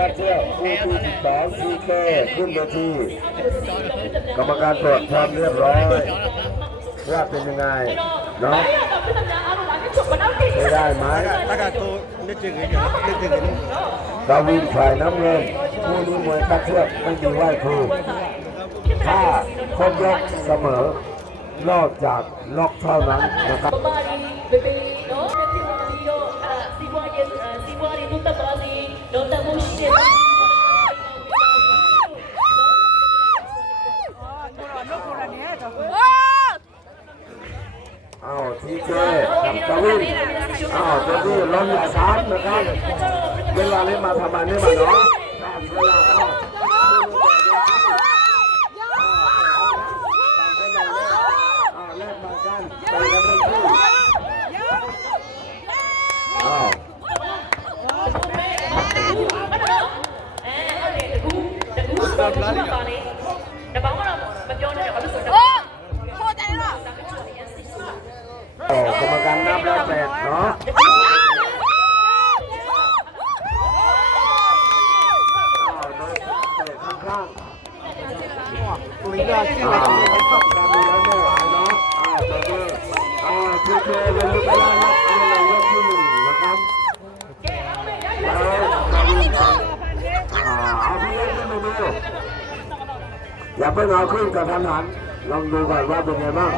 การเที่ยวคู่ที่12ซีเกขึ้นเวทีกรรมการตรวจความเรียบร้อยว่าเป็นยังไงเนาะไม่ได้ไหมดาวินฝ่ายน้ำเงินผู้นี้มวยการเที่ยวไม่มีไหว้ครูถ้าครบยกเสมอนอกจากล็อกเท่านั้นนะครับทีเจกับตะวินตะวินล้มหลายครั้งนะครับเวลานี้มาทำอะไรนี่มาเนาะเวลาเล่นมากันไปกันเป็นคู่กรรมการนับแล้วเสร็จเนาะข้างๆตัวนี้ก็ชื่ออะไรครับการดูแลไม่ไหวเนาะตัวนี้ทีเจเป็นลูกไปแล้วครับเรายกที่หนึ่งนะครับเอาพี่เล่นขึ้นมาดูอย่าเพิ่งเอาขึ้นกับทันหันลองดูก่อนว่าเป็นไงบ้าง